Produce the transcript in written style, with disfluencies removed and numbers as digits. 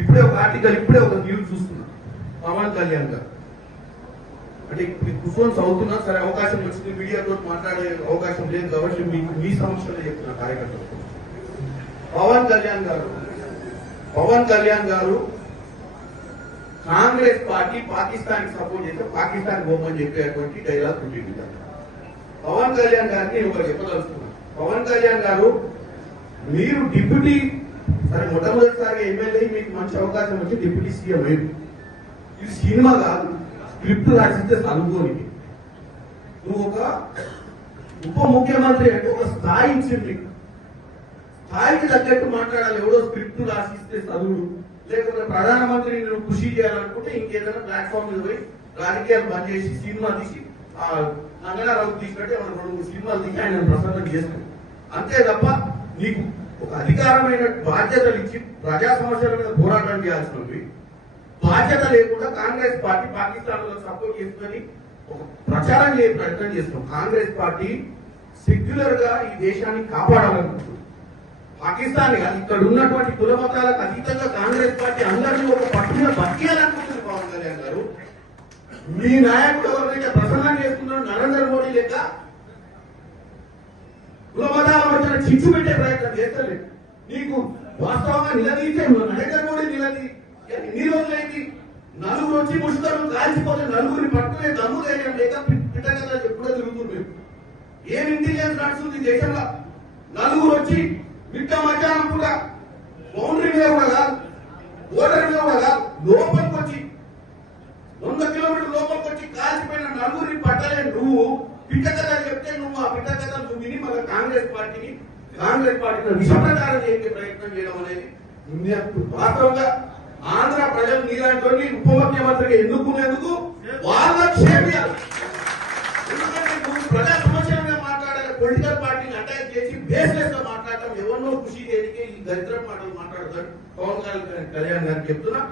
ఇప్పుడే ఒక ఆర్టికల్ ఇప్పుడే ఒక న్యూస్ చూస్తున్నా. పవన్ కళ్యాణ్ గారు అంటే కూర్చొని చదువుతున్నా సరే, అవకాశం వచ్చింది, మీడియాతో మాట్లాడే అవకాశం లేదు కాబట్టి మీకు మీ సమక్షంలో చెప్తున్నా కార్యకర్తలు. పవన్ కళ్యాణ్ గారు కాంగ్రెస్ పార్టీ పాకిస్తాన్ సపోర్ట్ చేస్తే పాకిస్తాన్ పోమని చెప్పేటువంటి డైలాగ్ ఉంటుంది. పవన్ కళ్యాణ్ గారిని ఒకరు చెప్పదలుచుకున్నారు. పవన్ కళ్యాణ్ గారు మీరు డిప్యూటీ సరే మొట్టమొదటిసారి ఎమ్మెల్యే, మీకు మంచి అవకాశం వచ్చి డిప్యూటీ సీఎం అయింది. ఇది సినిమా కాదు, స్క్రిప్ట్ రాసిస్తే చదువుకోని. నువ్వు ఒక ఉప ముఖ్యమంత్రి అంటే ఒక స్థాయి ఇచ్చింది, స్థాయికి తగ్గట్టు మాట్లాడాలి. ఎవడో స్క్రిప్ట్ రాసిస్తే చదువుడు, లేకపోతే ప్రధానమంత్రిని నువ్వు కృషి చేయాలనుకుంటే ఇంకేదైనా ప్లాట్ఫామ్ మీద పోయి రాజకీయాలు బంద్ చేసి సినిమా తీసి నంగనారావు తీసినట్టే మనం 2 సినిమాలు తీసి ఆయన ప్రసన్నం చేస్తాం అంతే తప్ప, నీకు ఒక అధికారమైన బాధ్యతలు ఇచ్చి ప్రజా సమస్యల మీద పోరాటం చేయాల్సినవి బాధ్యత లేకుండా కాంగ్రెస్ పార్టీ పాకిస్తాన్ సపోర్ట్ చేసుకుని ఒక ప్రచారం చేయ ప్రయత్నం చేస్తాం. కాంగ్రెస్ పార్టీ సెక్యులర్ గా ఈ దేశాన్ని కాపాడాలనుకుంటుంది. పాకిస్తాన్ ఇక్కడ ఉన్నటువంటి కుల మతాలకు అతీతంగా కాంగ్రెస్ పార్టీ అందరినీ ఒక పట్టున బతికేయాలనుకుంటుంది. పవన్ కళ్యాణ్ గారు మీ నాయకుడు ఎవరైతే ప్రసన్నం చేస్తున్నారో నరేంద్ర మోడీ లెక్క కుల మతాల మధ్యన చిచ్చు పెట్టే ప్రయత్నం చేస్తలేదు. నీకు వాస్తవంగా నిలదీస్తే నరేంద్ర మోడీ ఎన్ని రోజులైంది? నలుగురు వచ్చి ముష్కరులు కాల్చిపోతే నలుగురిని పట్టుకునే దమ్ము ధైర్యం లేక పిట్టగదా ఎప్పుడో తిరుగుతుంది. ఏం ఇంటెలిజెన్స్ నడుస్తుంది దేశంలో? నలుగురు వచ్చి మిట్ట మధ్యాహ్నం కూడా బౌండరీ మీద కూడా కాదు, బోర్డర్ మీద కూడా కాదు, లోపలికి వచ్చి 100 కిలోమీటర్ల లోపలికి వచ్చి కాల్చిపోయిన నలుగురిని పట్టలేని నువ్వు పిట్టకథ చెప్తే నువ్వు ఆ పిట్టకథ నువ్వు విని మళ్ళీ కాంగ్రెస్ పార్టీని విషప్రచారం చేసే ప్రయత్నం చేయడం అనేది వాస్తవంగా ఆంధ్ర ప్రజలు నీలాంటి ఉప ముఖ్యమంత్రిగా ఎన్నుకునేందుకు వాళ్ళ క్షేమియాలి. ఎందుకంటే నువ్వు ప్రజా సమస్యల మీద మాట్లాడాలి, పొలిటికల్ పార్టీని అటాక్ చేసి బేస్లెస్ గా మాట్లాడటం, ఎవరినో కృషి చేయడానికి ఈ దరిద్రం మాటలు మాట్లాడతాడు. పవన్ కళ్యాణ్ గారికి చెప్తున్నా.